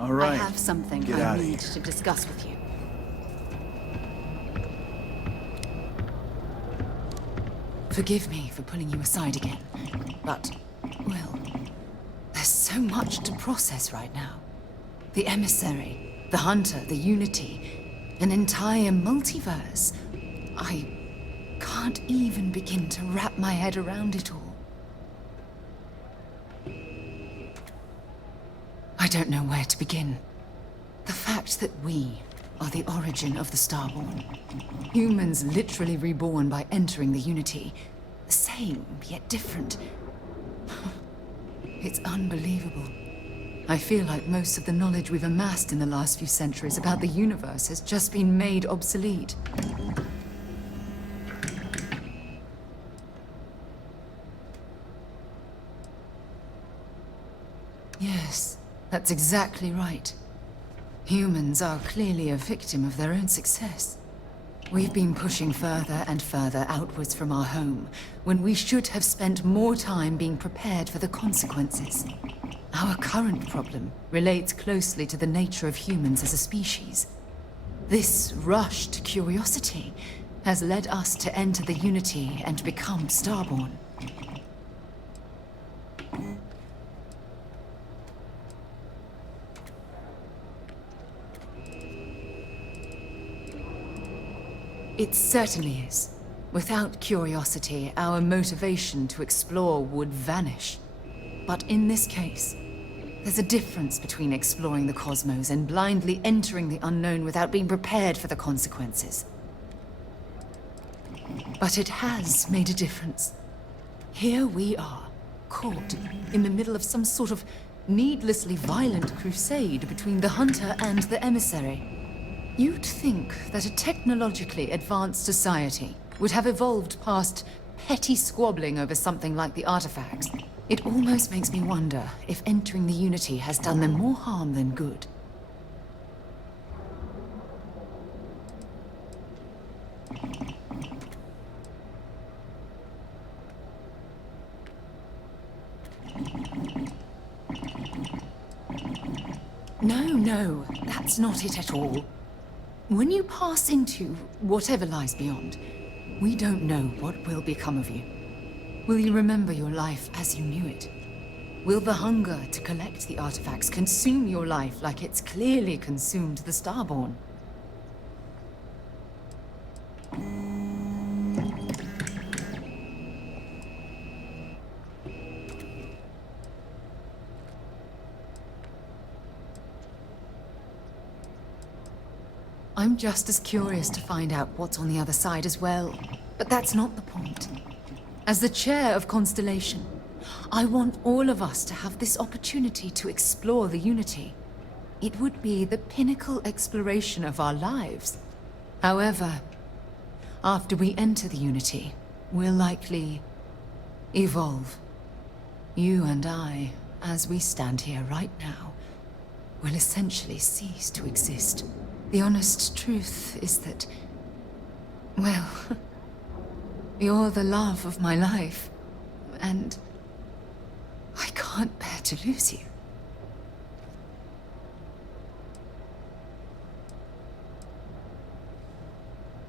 All right. I have something Get I outta need here. to discuss with you. Forgive me for pulling you aside again, but, well, there's so much to process right now. The Emissary, the Hunter, the Unity, an entire multiverse. I can't even begin to wrap my head around it all. I don't know where to begin. The fact that we are the origin of the Starborn. Humans literally reborn by entering the Unity. The same, yet different. It's unbelievable. I feel like most of the knowledge we've amassed in the last few centuries about the universe has just been made obsolete. Yes, that's exactly right. Humans are clearly a victim of their own success. We've been pushing further and further outwards from our home, when we should have spent more time being prepared for the consequences. Our current problem relates closely to the nature of humans as a species. This rushed curiosity has led us to enter the Unity and become Starborn. It certainly is. Without curiosity, our motivation to explore would vanish. But in this case, there's a difference between exploring the cosmos and blindly entering the unknown without being prepared for the consequences. But it has made a difference. Here we are, caught in the middle of some sort of needlessly violent crusade between the Hunter and the Emissary. You'd think that a technologically advanced society would have evolved past petty squabbling over something like the artifacts. It almost makes me wonder if entering the Unity has done them more harm than good. No, that's not it at all. When you pass into whatever lies beyond, we don't know what will become of you. Will you remember your life as you knew it? Will the hunger to collect the artifacts consume your life like it's clearly consumed the Starborn? I'm just as curious to find out what's on the other side as well. But that's not the point. As the chair of Constellation, I want all of us to have this opportunity to explore the Unity. It would be the pinnacle exploration of our lives. However, after we enter the Unity, we'll likely evolve. You and I, as we stand here right now, will essentially cease to exist. The honest truth is that, well, you're the love of my life, and I can't bear to lose you.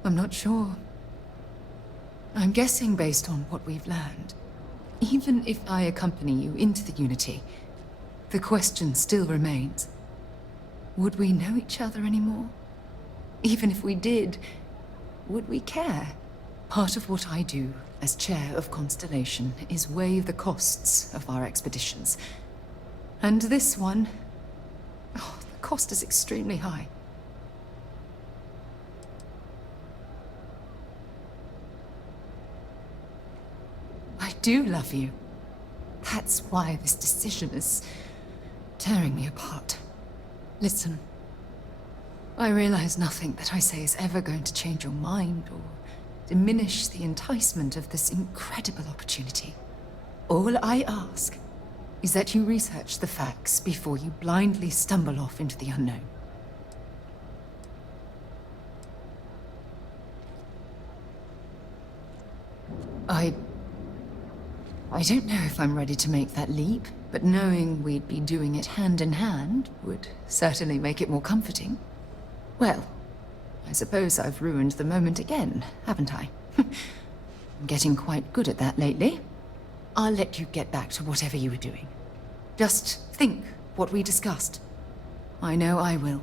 I'm not sure. I'm guessing based on what we've learned. Even if I accompany you into the Unity, the question still remains. Would we know each other anymore? Even if we did, would we care? Part of what I do as chair of Constellation is weigh the costs of our expeditions. And this one, oh, the cost is extremely high. I do love you. That's why this decision is tearing me apart. Listen, I realize nothing that I say is ever going to change your mind or diminish the enticement of this incredible opportunity. All I ask is that you research the facts before you blindly stumble off into the unknown. I don't know if I'm ready to make that leap. But knowing we'd be doing it hand in hand would certainly make it more comforting. Well, I suppose I've ruined the moment again, haven't I? I'm getting quite good at that lately. I'll let you get back to whatever you were doing. Just think what we discussed. I know I will.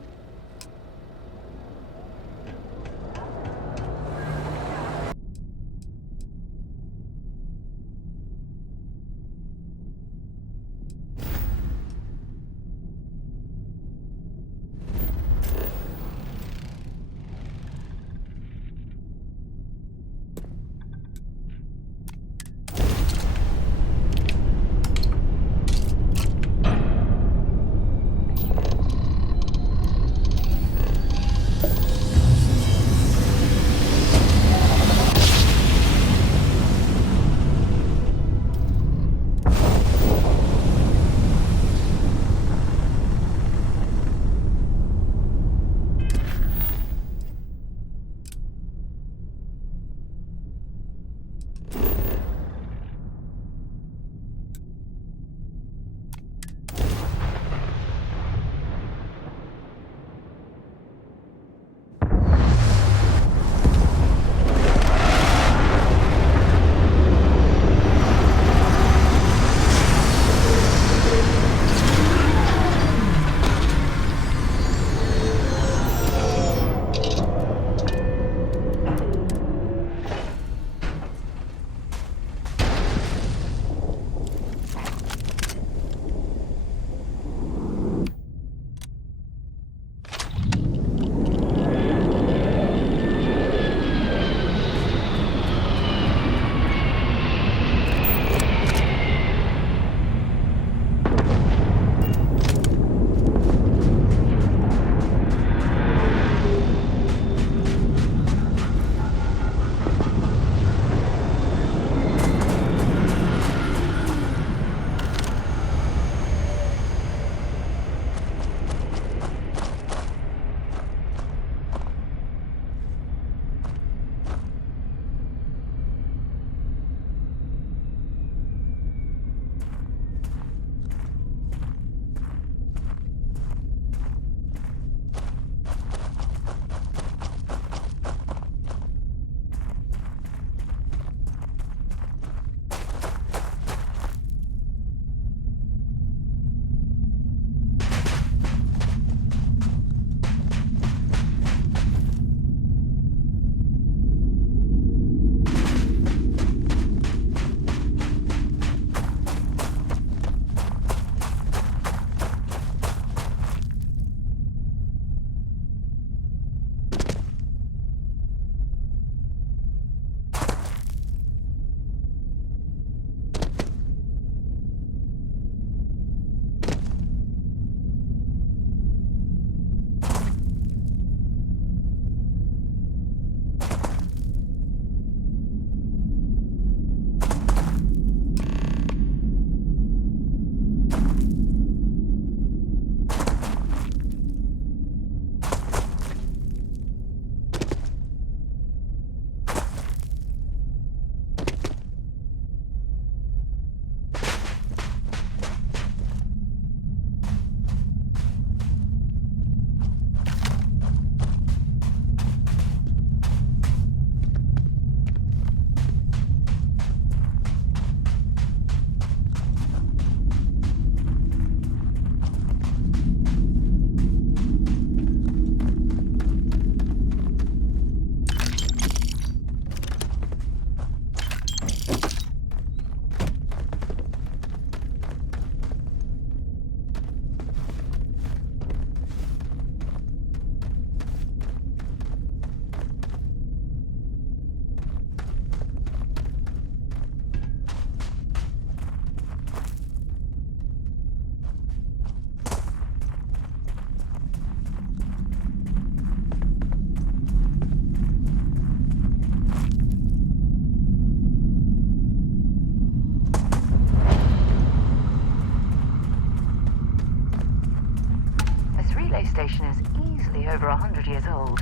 station is easily over 100 years old.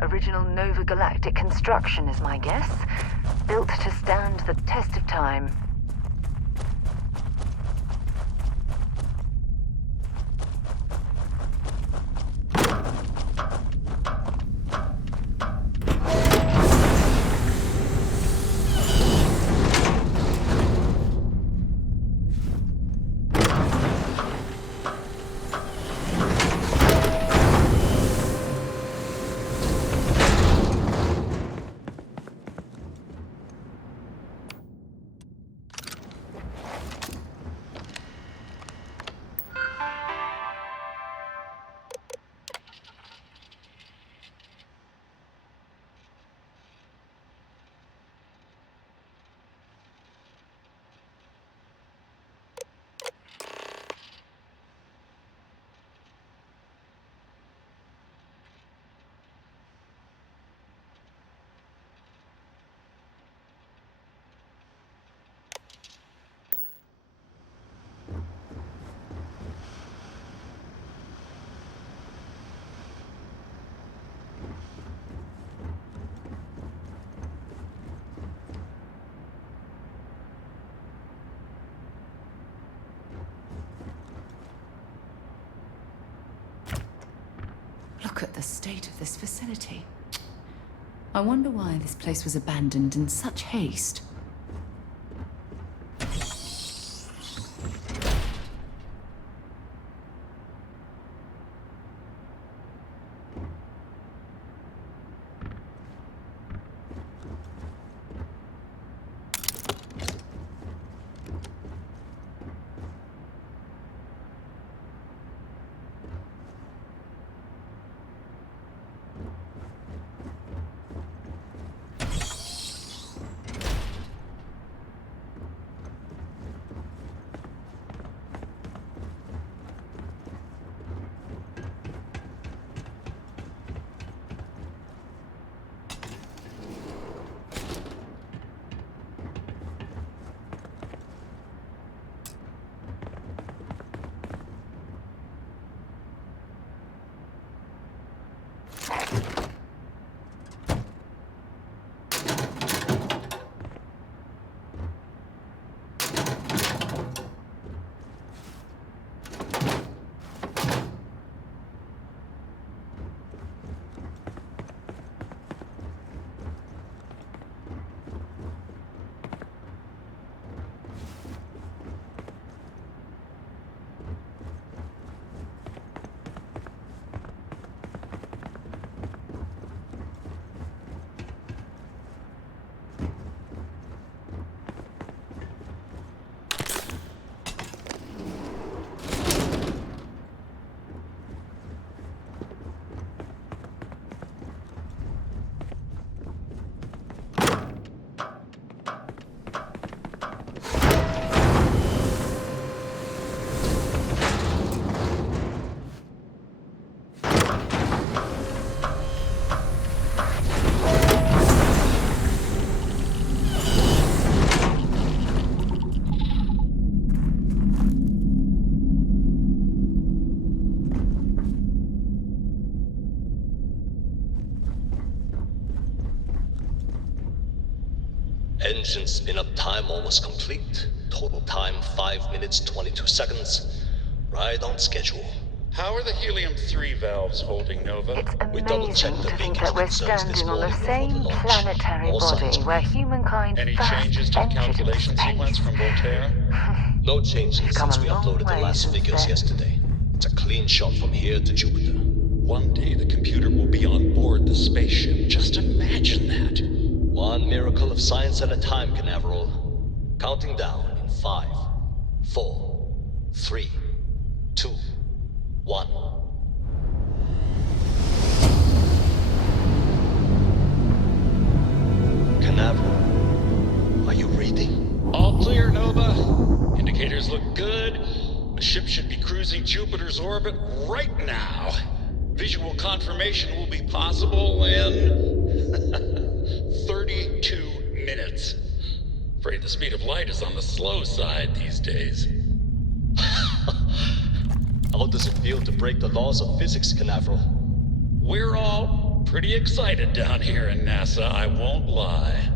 Original Nova Galactic construction is my guess. Built to stand the test of time. Look at the state of this facility. I wonder why this place was abandoned in such haste. Engine spin-up time almost complete. Total time 5 minutes 22 seconds. Right on schedule. How are the helium-3 valves holding, Nova? It's We amazing double-checked the to think leakage that we're concerns this standing on the morning before the same launch. planetary All signs body are where green. humankind Any first changes to the ventured into calculation space. sequence from Voltaire? No changes We've come since a we long uploaded the way last since figures then. yesterday. It's a clean shot from here to Jupiter. One day the computer will be on board the spaceship. Just imagine that. One miracle of science at a time, Canaveral. Counting down in 5, 4, 3, 2, 1. Canaveral, are you reading? All clear, Nova. Indicators look good. The ship should be cruising Jupiter's orbit right now. Visual confirmation will be possible in 32 minutes. Afraid the speed of light is on the slow side these days. How does it feel to break the laws of physics, Canaveral? We're all pretty excited down here in NASA, I won't lie.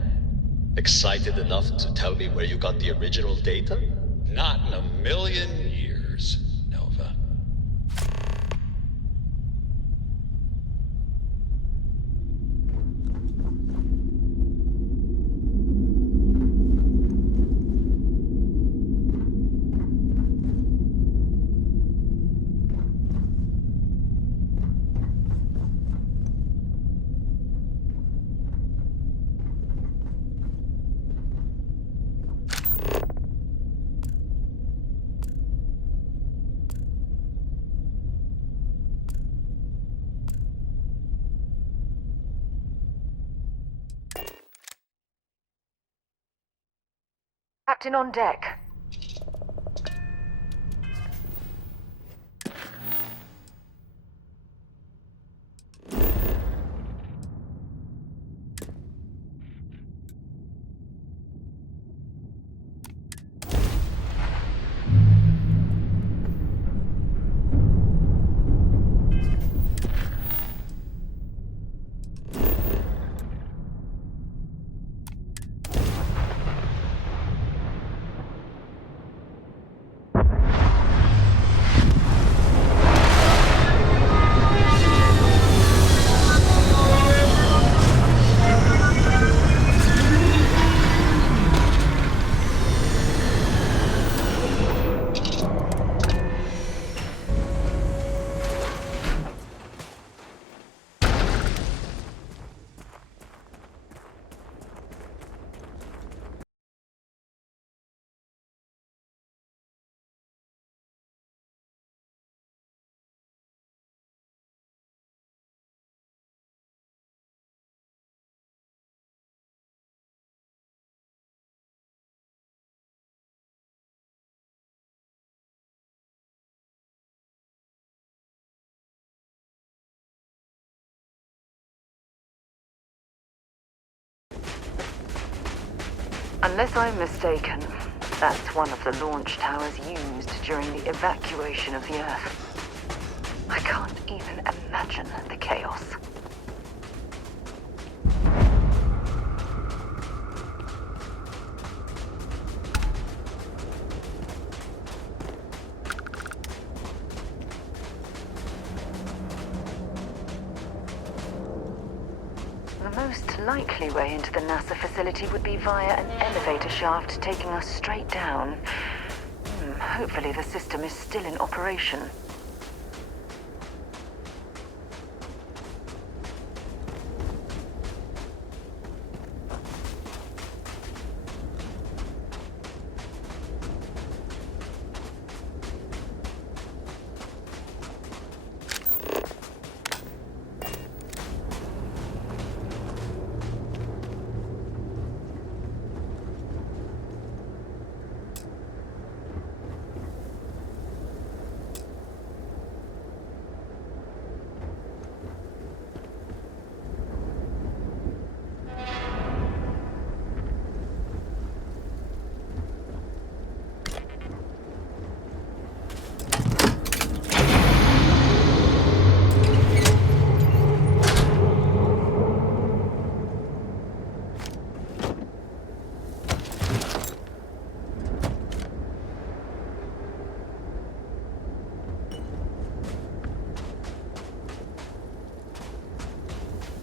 Excited enough to tell me where you got the original data? Not in a million years, Nova. Captain on deck. Unless I'm mistaken, that's one of the launch towers used during the evacuation of the Earth. I can't even imagine the chaos. The most likely way into the NASA facility would be via an elevator shaft taking us straight down. Hopefully the system is still in operation.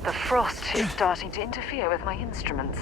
The frost is starting to interfere with my instruments.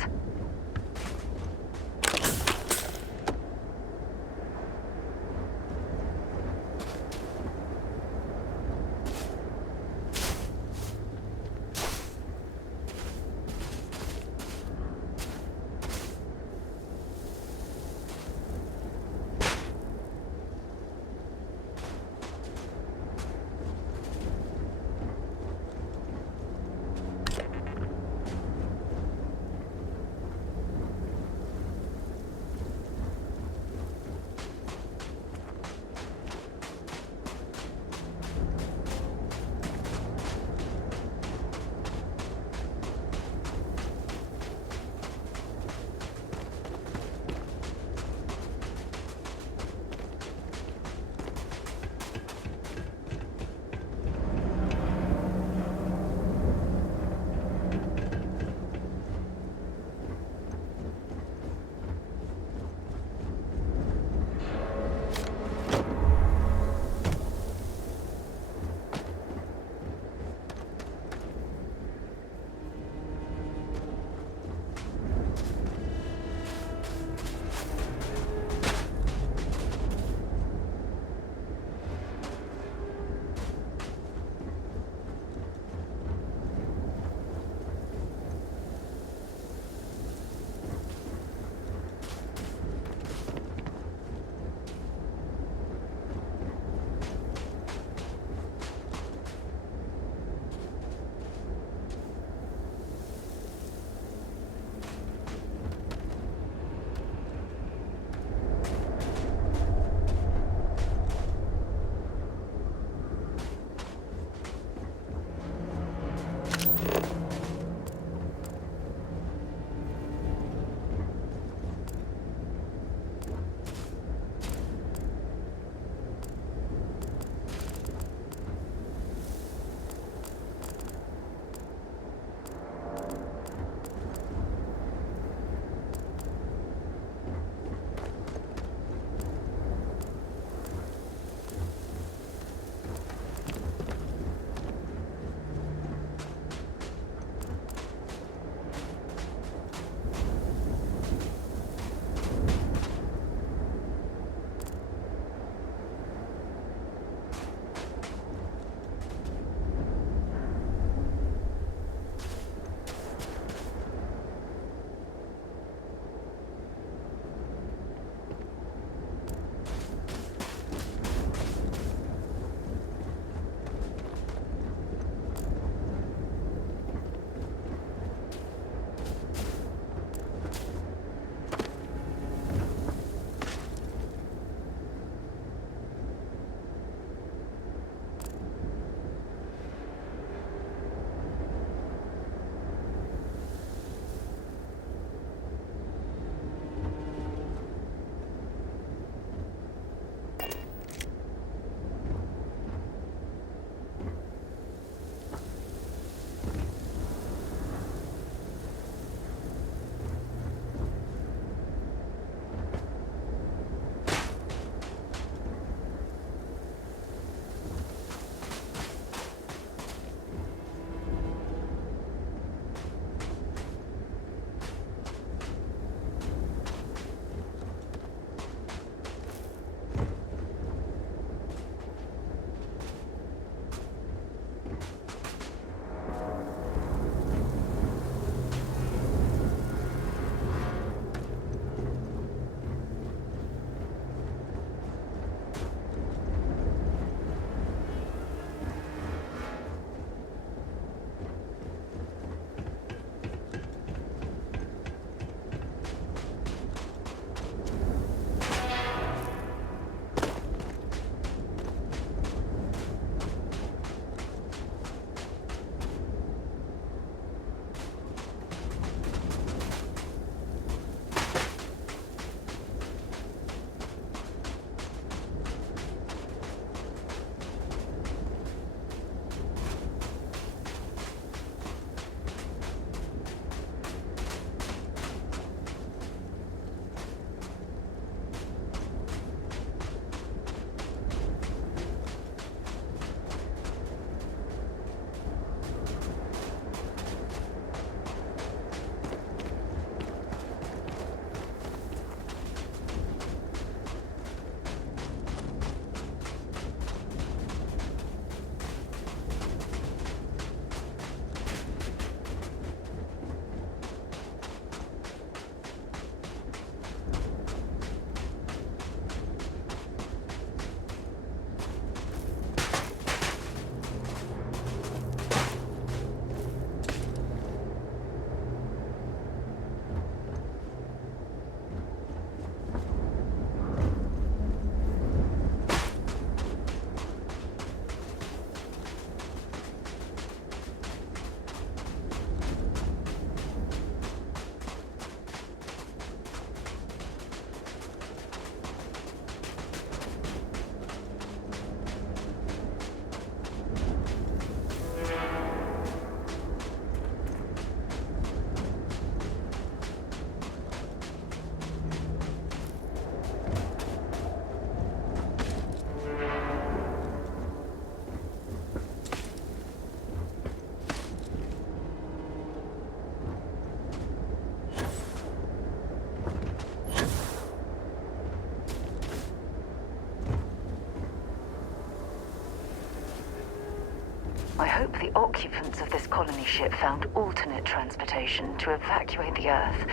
occupants of this colony ship found alternate transportation to evacuate the Earth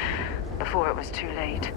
before it was too late.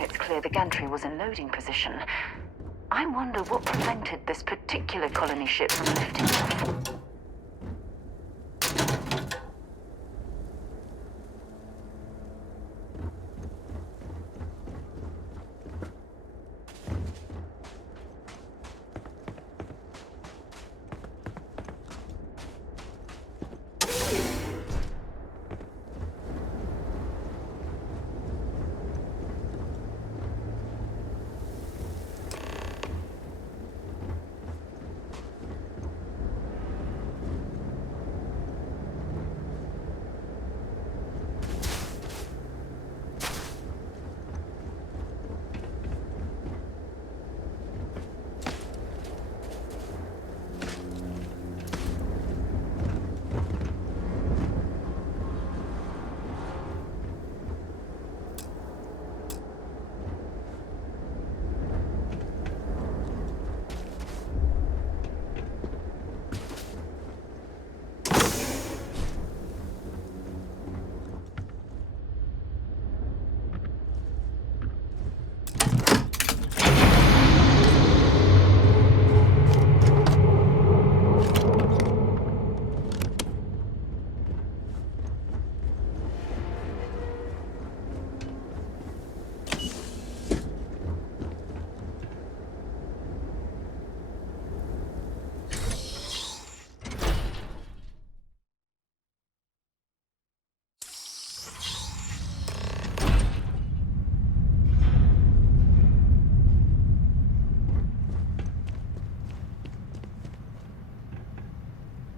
It's clear the gantry was in loading position. I wonder what prevented this particular colony ship from lifting off.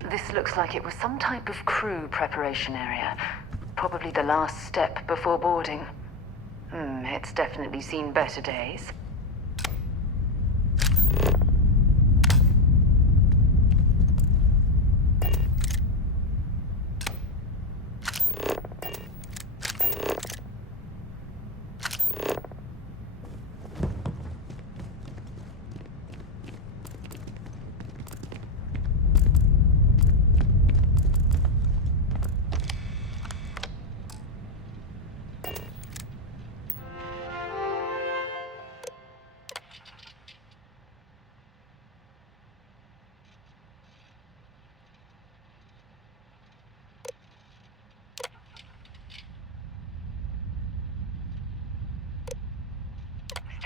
This looks like it was some type of crew preparation area. Probably the last step before boarding. It's definitely seen better days.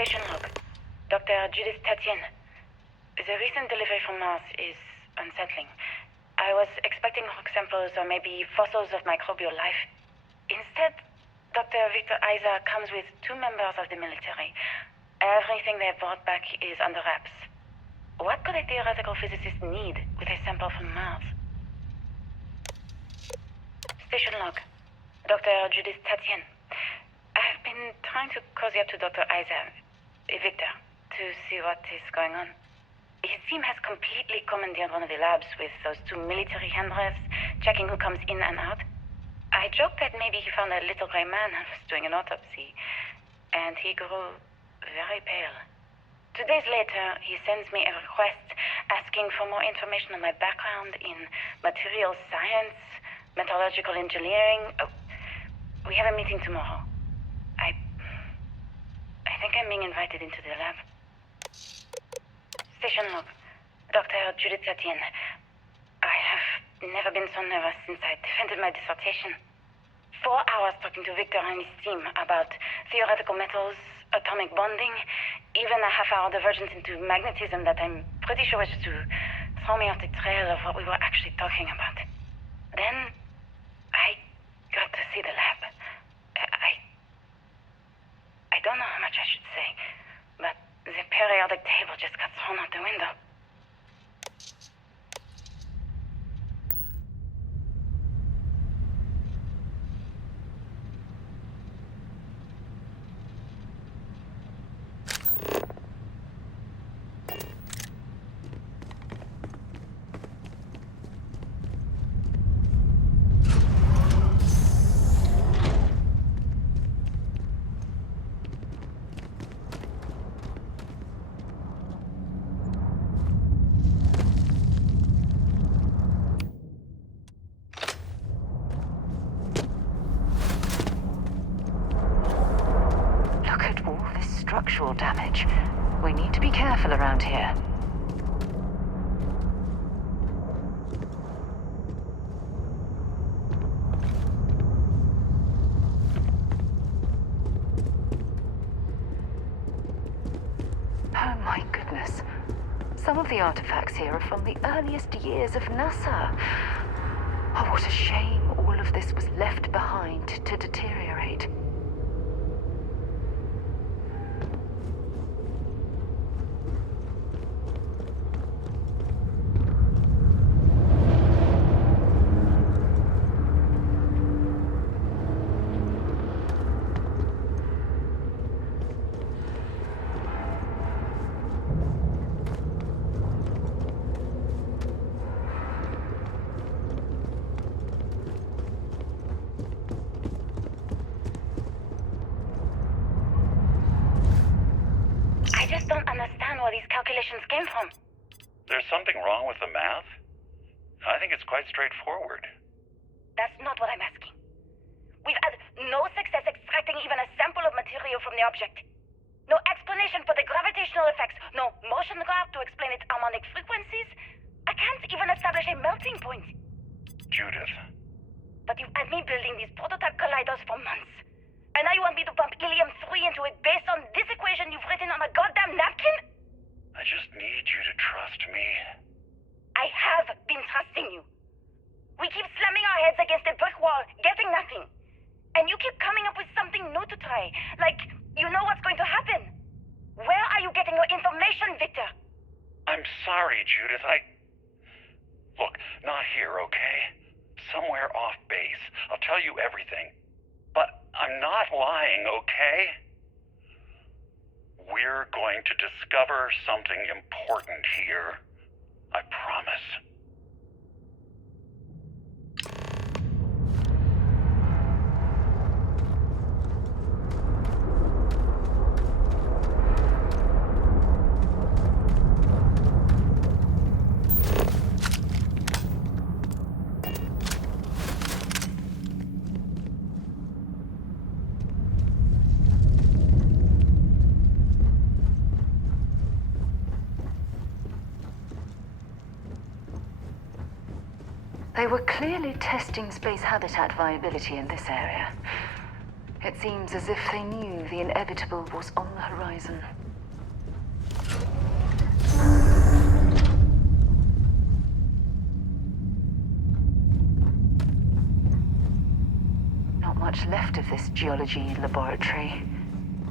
Station log. Dr. Judith Tatienne. The recent delivery from Mars is unsettling. I was expecting rock samples or maybe fossils of microbial life. Instead, Dr. Victor Isa comes with 2 members of the military. Everything they brought back is under wraps. What could a theoretical physicist need with a sample from Mars? Station log. Dr. Judith Tatienne. I've been trying to cozy up to Dr. Isa, Victor, to see what is going on. His team has completely commandeered one of the labs with those 2 military handlers, checking who comes in and out. I joked that maybe he found a little gray man and was doing an autopsy, and he grew very pale. 2 days later, he sends me a request asking for more information on my background in material science, metallurgical engineering. We have a meeting tomorrow. I think I'm being invited into the lab. Station log. Dr. Judith Etienne. I have never been so nervous since I defended my dissertation. 4 hours talking to Victor and his team about theoretical metals, atomic bonding, even a half-hour divergence into magnetism that I'm pretty sure was to throw me off the trail of what we were actually talking about. Then, I got to see the lab. I don't know how much I should say, but the periodic table just got thrown out the window. Structural damage. We need to be careful around here. Oh my goodness. Some of the artifacts here are from the earliest years of NASA. Oh, what a shame all of this was left behind to deteriorate. Came from. There's something wrong with the math? I think it's quite straightforward. That's not what I'm asking. We've had no success extracting even a sample of material from the object. No explanation for the gravitational effects, no motion graph to explain its harmonic frequencies. I can't even establish a melting point. Judith. But you've had me building these prototype colliders for months. And now you want me to pump helium-3 into it based on this equation you've written on a goddamn napkin? I just need you to trust me. I have been trusting you. We keep slamming our heads against a brick wall, getting nothing. And you keep coming up with something new to try. Like, you know what's going to happen. Where are you getting your information, Victor? I'm sorry, Judith. Look, not here, okay? Somewhere off base. I'll tell you everything. But I'm not lying, okay? We're going to discover something important here. I promise. They were clearly testing space habitat viability in this area. It seems as if they knew the inevitable was on the horizon. Not much left of this geology laboratory.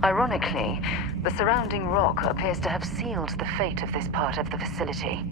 Ironically, the surrounding rock appears to have sealed the fate of this part of the facility.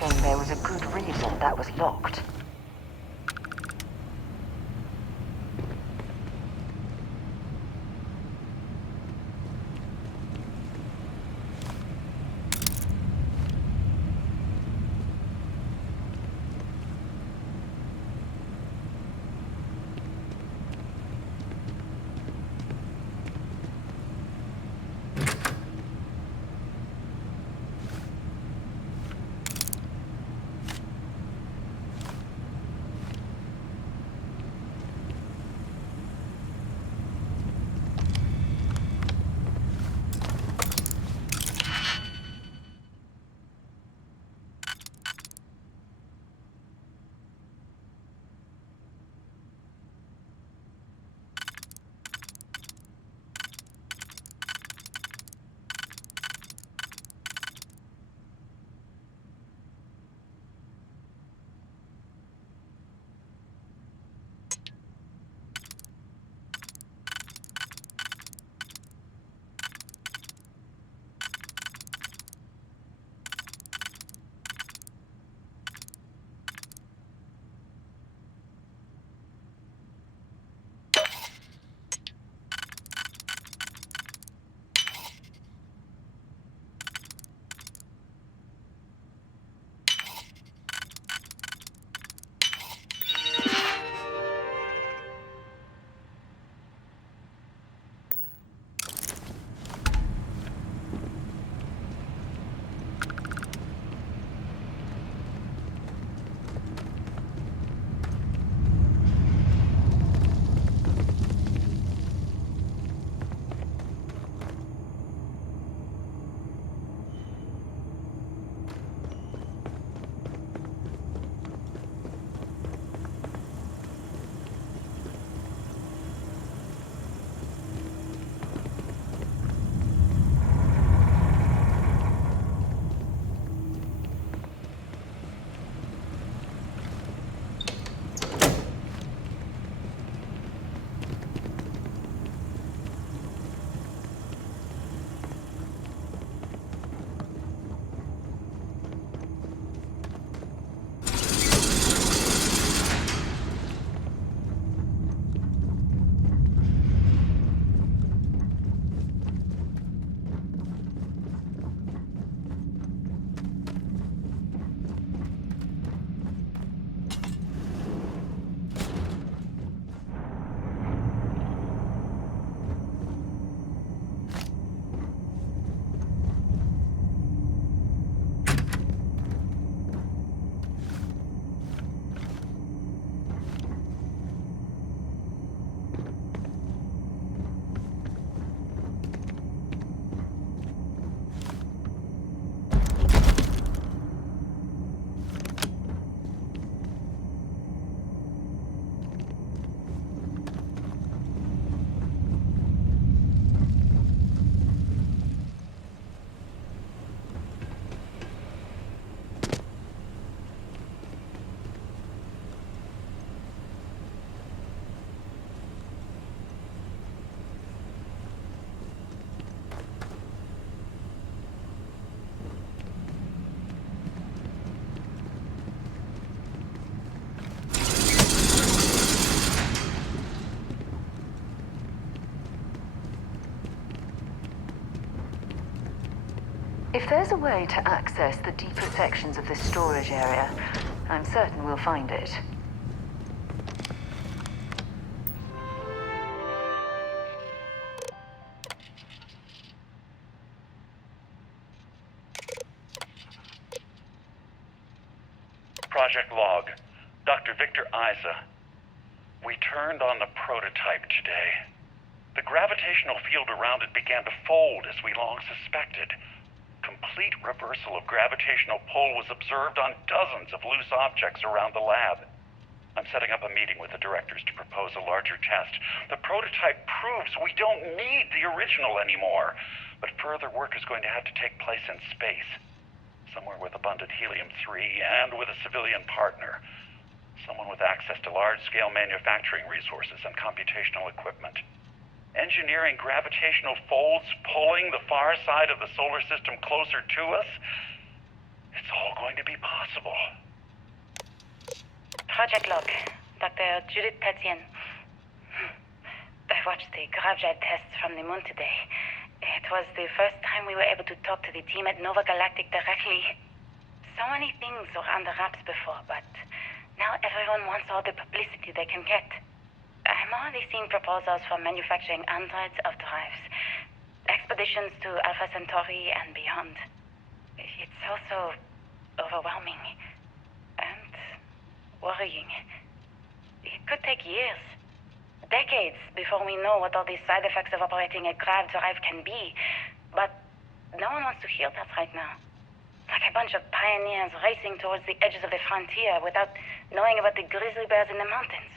guessing there was a good reason that was locked. If there's a way to access the deeper sections of this storage area, I'm certain we'll find it. Project Log. Dr. Victor Isa. We turned on the prototype today. The gravitational field around it began to fold as we long suspected. Complete reversal of gravitational pull was observed on dozens of loose objects around the lab. I'm setting up a meeting with the directors to propose a larger test. The prototype proves we don't need the original anymore, but further work is going to have to take place in space. Somewhere with abundant helium-3 and with a civilian partner. Someone with access to large-scale manufacturing resources and computational equipment. Engineering gravitational folds, pulling the far side of the solar system closer to us? It's it's all going to be possible. Project log, Dr. Judith Tatienne. I watched the gravjad tests from the moon today. It was the first time we were able to talk to the team at Nova Galactic directly. So many things were under wraps before, but now everyone wants all the publicity they can get. I'm already seeing proposals for manufacturing androids of drives, expeditions to Alpha Centauri and beyond. It's also overwhelming and worrying. It could take years, decades, before we know what all the side effects of operating a grav drive can be. But no one wants to hear that right now. Like a bunch of pioneers racing towards the edges of the frontier without knowing about the grizzly bears in the mountains.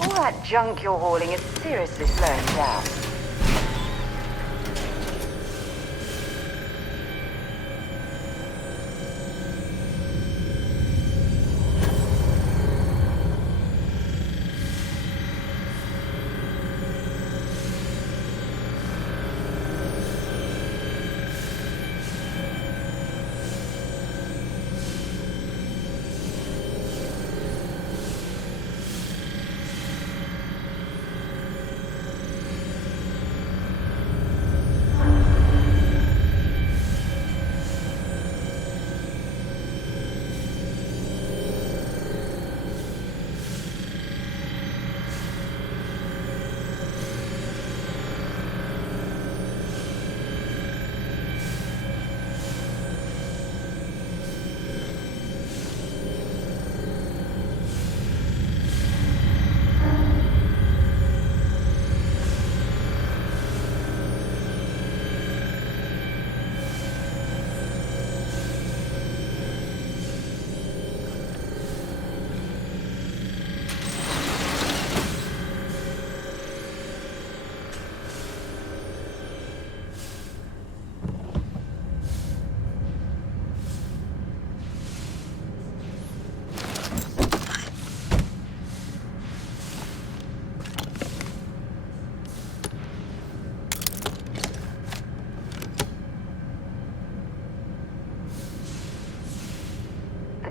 All that junk you're hauling is seriously slowing down.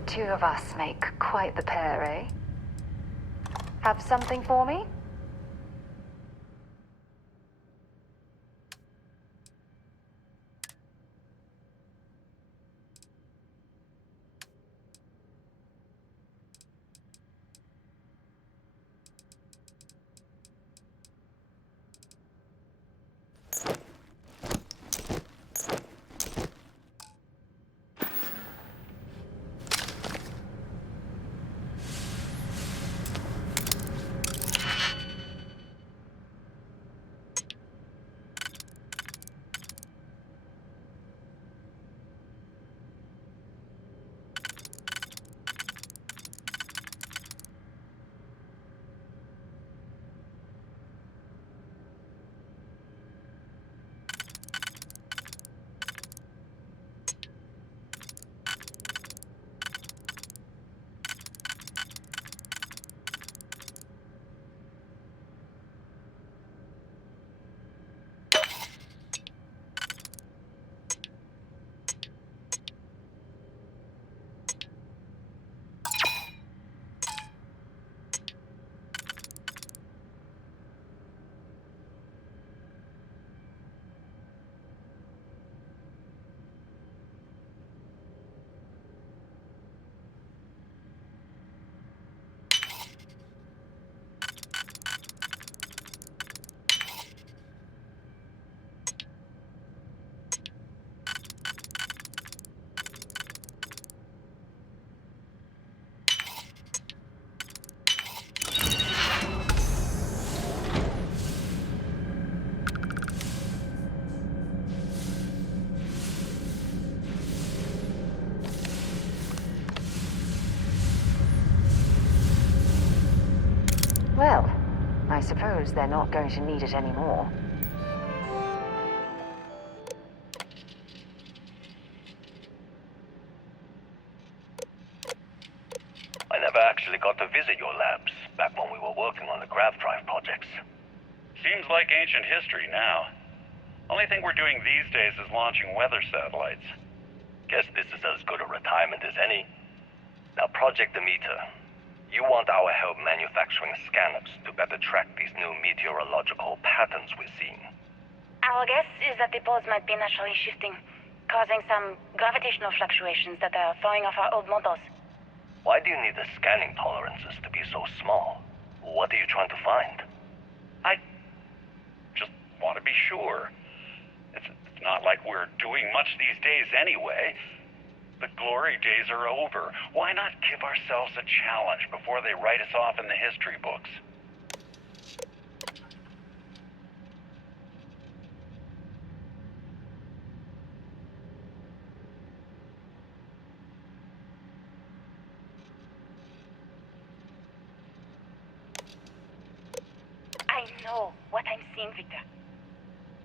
Two of us make quite the pair, eh? Have something for me? Well, I suppose they're not going to need it anymore. I never actually got to visit your labs back when we were working on the grav drive projects. Seems like ancient history now. Only thing we're doing these days is launching weather satellites. Guess this is as good a retirement as any. Now, Project Emitter, you want our help manufacturing scanners to better track these new meteorological patterns we're seeing. Our guess is that the poles might be naturally shifting, causing some gravitational fluctuations that are throwing off our old models. Why do you need the scanning tolerances to be so small? What are you trying to find? I just want to be sure. It's not like we're doing much these days anyway. The glory days are over. Why not give ourselves a challenge before they write us off in the history books? I know what I'm seeing, Victor.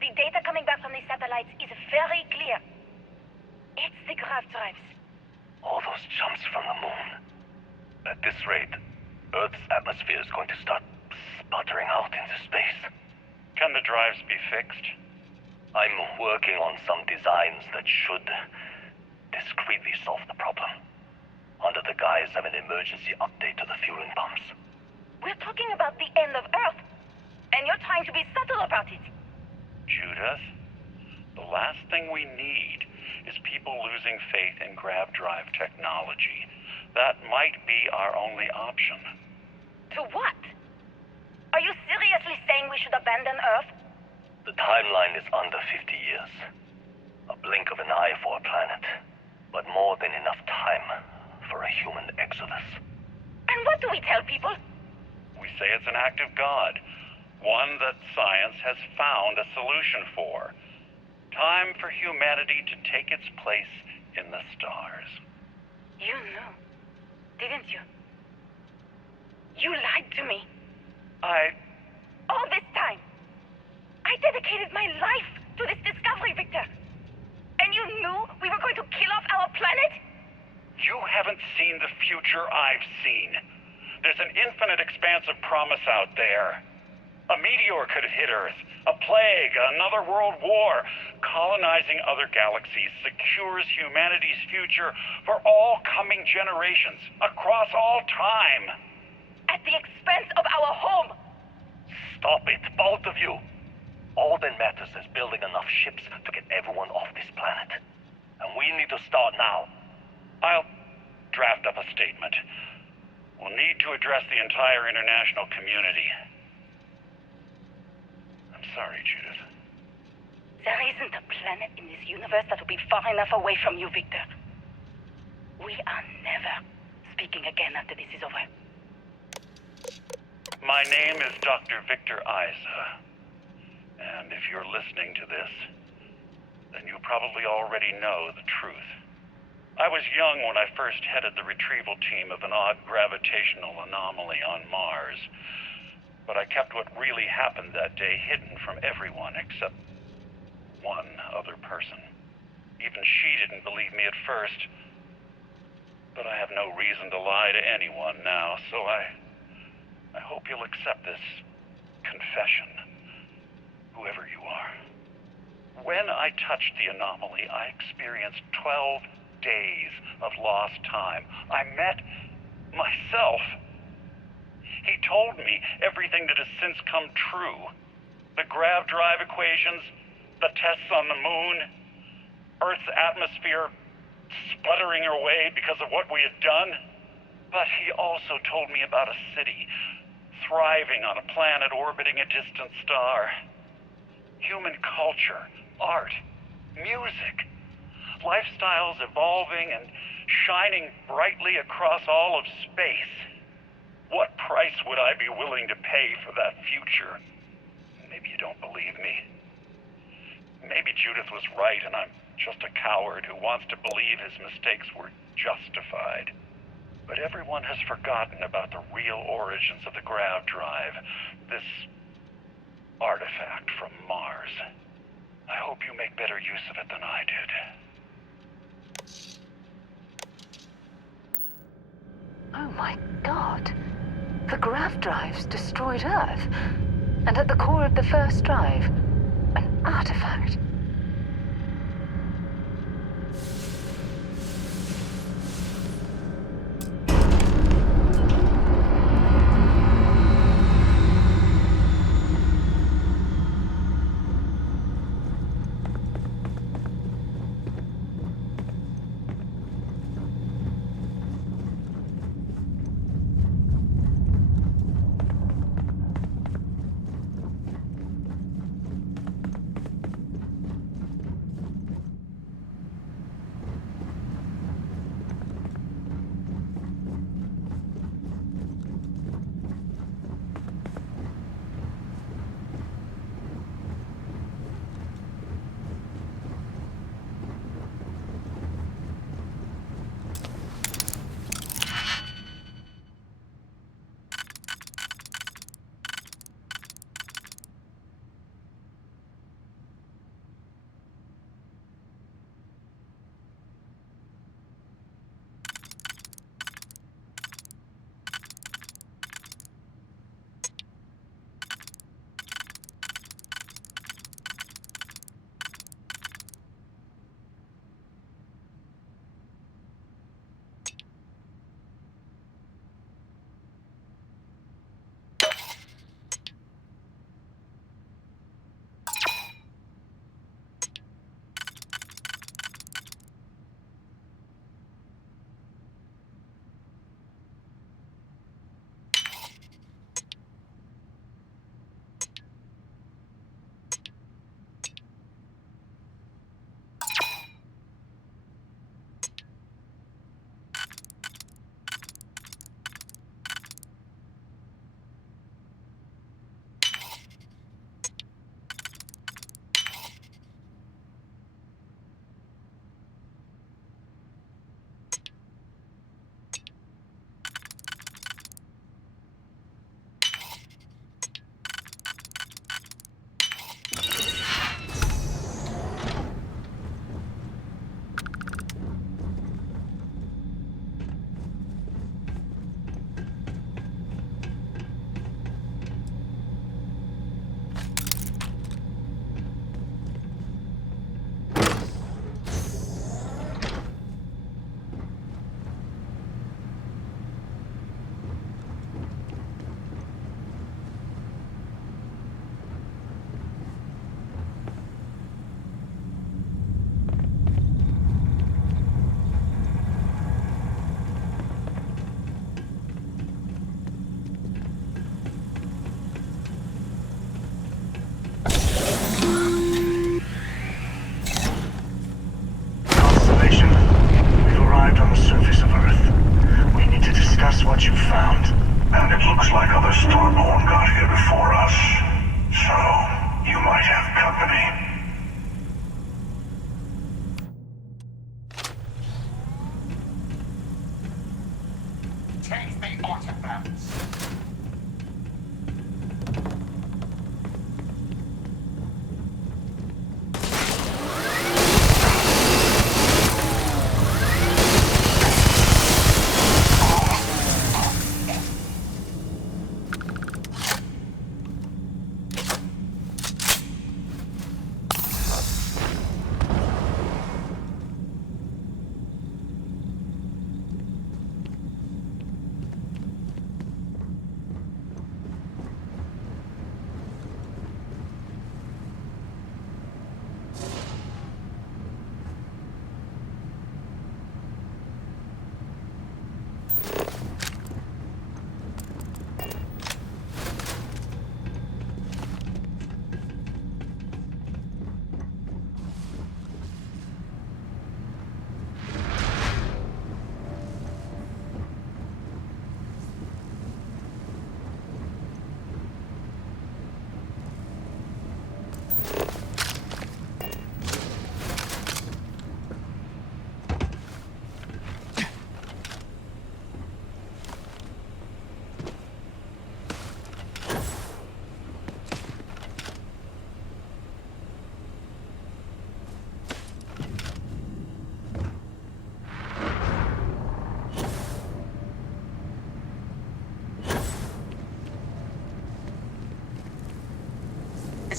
The data coming back from the satellites is very clear. It's the grav drives. All those jumps from the moon. At this rate, Earth's atmosphere is going to start sputtering out into space. Can the drives be fixed? I'm working on some designs that should discreetly solve the problem, under the guise of an emergency update to the fueling pumps. We're talking about the end of Earth, and you're trying to be subtle about it. Judith, the last thing we need is people losing faith in grav drive technology. That might be our only option. To what? Are you seriously saying we should abandon Earth? The timeline is under 50 years. A blink of an eye for a planet, but more than enough time for a human exodus. And what do we tell people? We say it's an act of God, one that science has found a solution for. Time for humanity to take its place in the stars. You knew, didn't you? You lied to me. All this time. I dedicated my life to this discovery, Victor. And you knew we were going to kill off our planet? You haven't seen the future I've seen. There's an infinite expanse of promise out there. A meteor could hit Earth, a plague, another world war. Colonizing other galaxies secures humanity's future for all coming generations, across all time. At the expense of our home. Stop it, both of you. All that matters is building enough ships to get everyone off this planet. And we need to start now. I'll draft up a statement. We'll need to address the entire international community. I'm sorry, Judith. There isn't a planet in this universe that will be far enough away from you, Victor. We are never speaking again after this is over. My name is Dr. Victor Isa. And if you're listening to this, then you probably already know the truth. I was young when I first headed the retrieval team of an odd gravitational anomaly on Mars. But I kept what really happened that day hidden from everyone except one other person. Even she didn't believe me at first. But I have no reason to lie to anyone now, so I hope you'll accept this confession, whoever you are. When I touched the anomaly, I experienced 12 days of lost time. I met myself. He told me everything that has since come true. The grav drive equations, the tests on the moon, Earth's atmosphere sputtering away because of what we had done. But he also told me about a city thriving on a planet orbiting a distant star. Human culture, art, music, lifestyles evolving and shining brightly across all of space. What price would I be willing to pay for that future? Maybe you don't believe me. Maybe Judith was right and I'm just a coward who wants to believe his mistakes were justified. But everyone has forgotten about the real origins of the grav drive. This artifact from Mars. I hope you make better use of it than I did. Oh my god. The grav drives destroyed Earth. And at the core of the first drive, an artifact.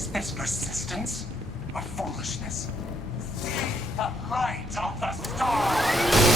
Is this persistence or foolishness? See the light of the stars!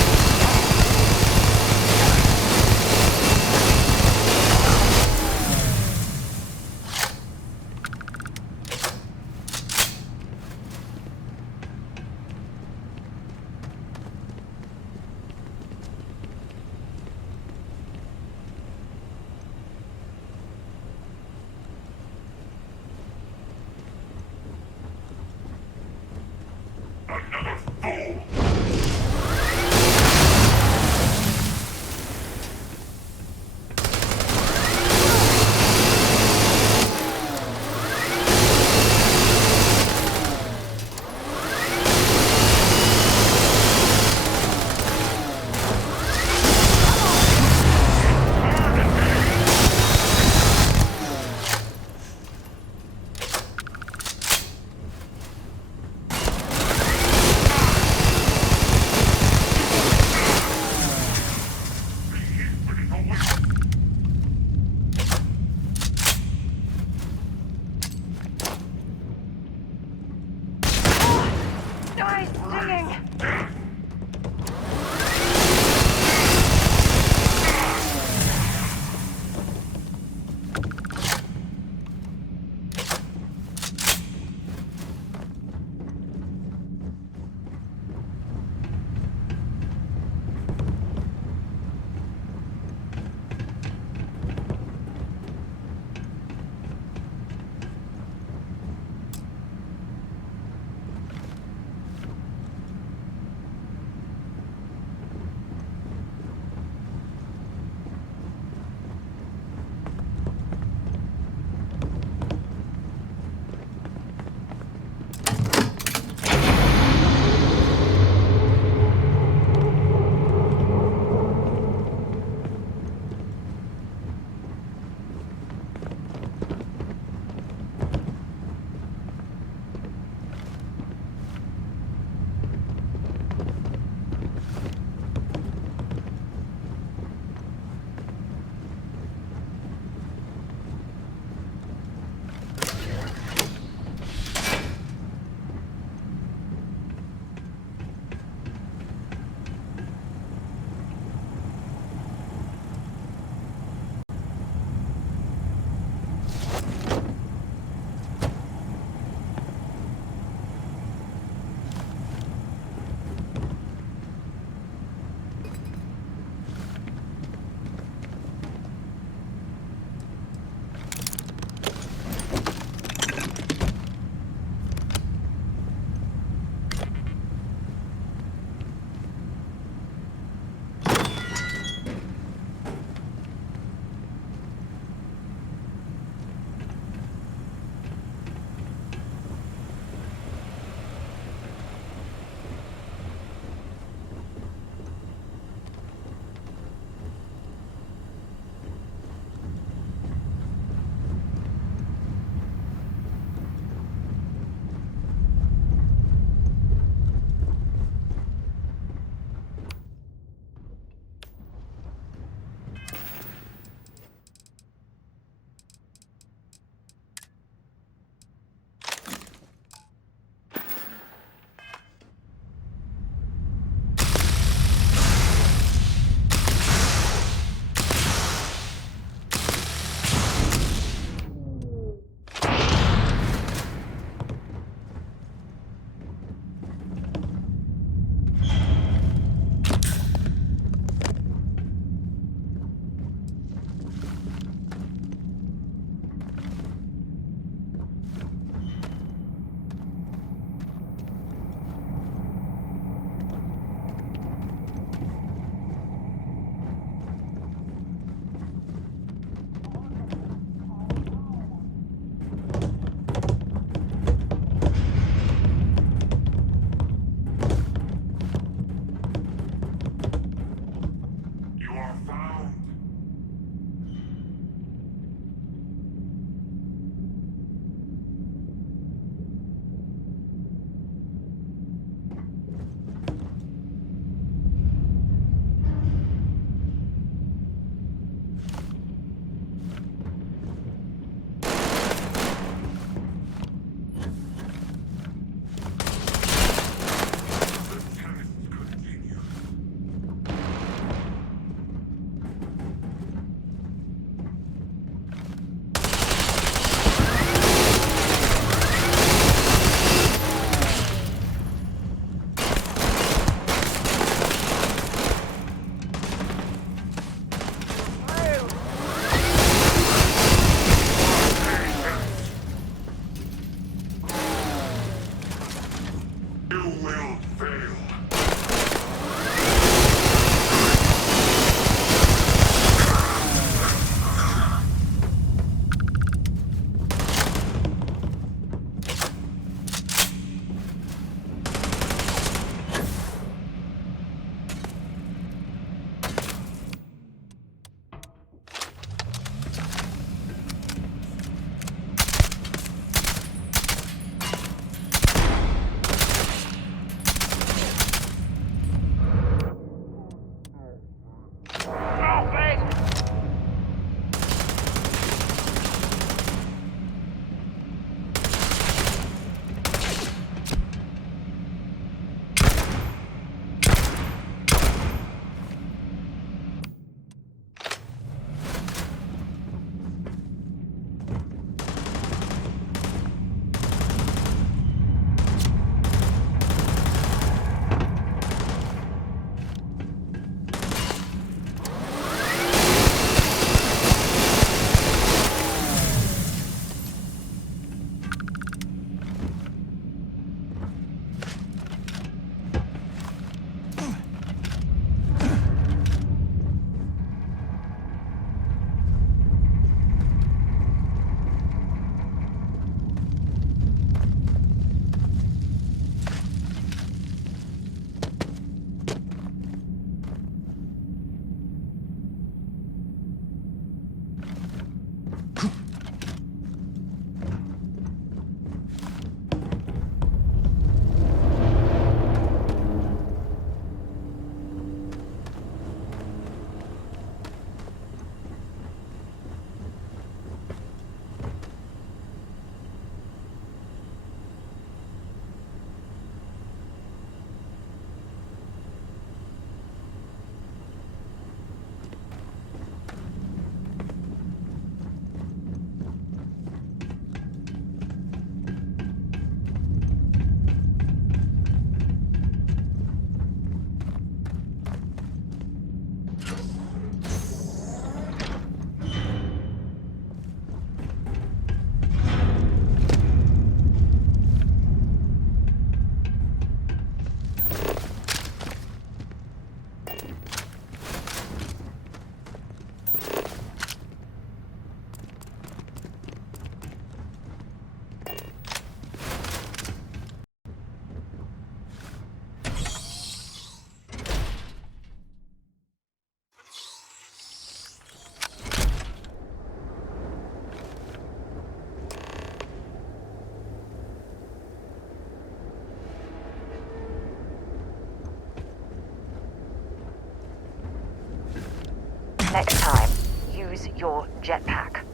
Next time, use your jetpack.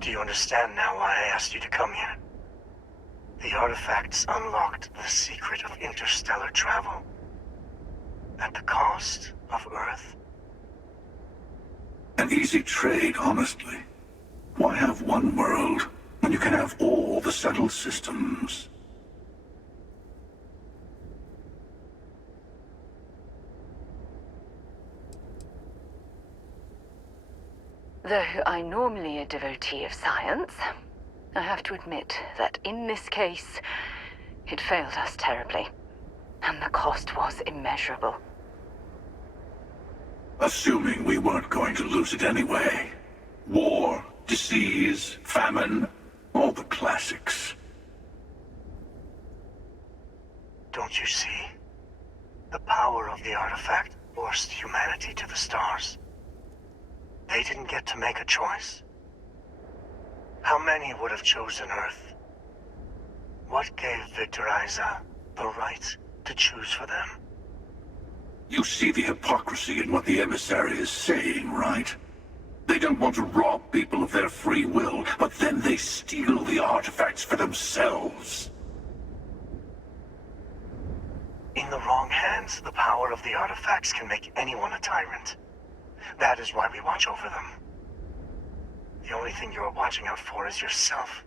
Do you understand now why I asked you to come here? The artifacts unlocked the secret of interstellar travel. At the cost of Earth. An easy trade, honestly. Why have one world when you can have all the settled systems? Though I'm normally a devotee of science, I have to admit that in this case, it failed us terribly. And the cost was immeasurable. Assuming we weren't going to lose it anyway. War, disease, famine, all the classics. Don't you see? The power of the artifact forced humanity to the stars. They didn't get to make a choice. How many would have chosen Earth? What gave Victor Isa the right to choose for them? You see the hypocrisy in what the Emissary is saying, right? They don't want to rob people of their free will, but then they steal the artifacts for themselves. In the wrong hands, the power of the artifacts can make anyone a tyrant. That is why we watch over them. The only thing you're watching out for is yourself.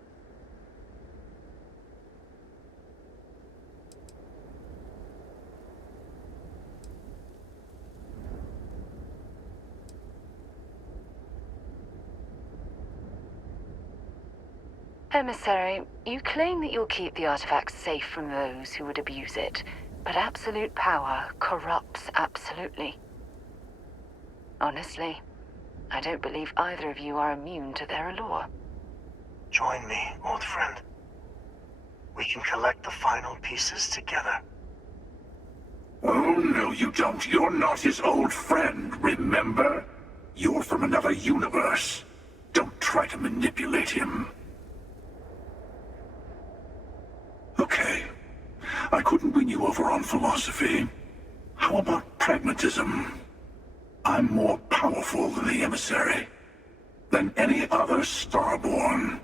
Emissary, you claim that you'll keep the artifact safe from those who would abuse it, but absolute power corrupts absolutely. Honestly, I don't believe either of you are immune to their allure. Join me, old friend. We can collect the final pieces together. Oh, no, you don't. You're not his old friend, remember? You're from another universe. Don't try to manipulate him. Okay. I couldn't win you over on philosophy. How about pragmatism? I'm more powerful than the Emissary. Than any other Starborn.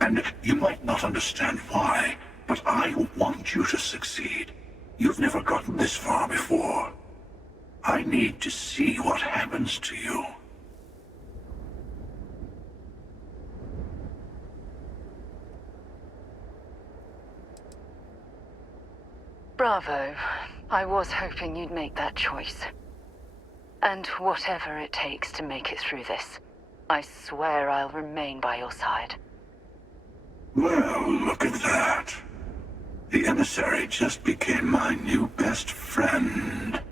And you might not understand why, but I want you to succeed. You've never gotten this far before. I need to see what happens to you. Bravo. I was hoping you'd make that choice. And whatever it takes to make it through this, I swear I'll remain by your side. Well, look at that. The Emissary just became my new best friend.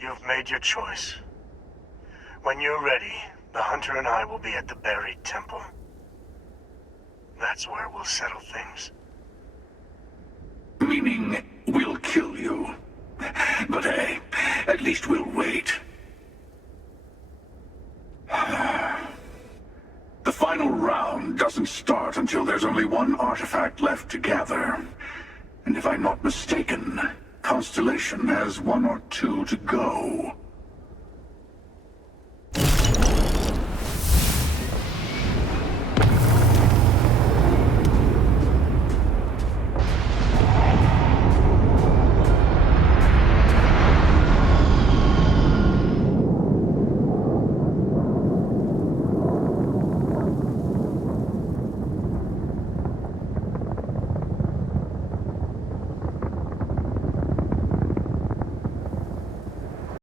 You've made your choice. When you're ready, the Hunter and I will be at the buried temple. That's where we'll settle things. Meaning, we'll kill you. But hey, at least we'll wait. The final round doesn't start until there's only one artifact left to gather. And if I'm not mistaken, Constellation has one or two to go.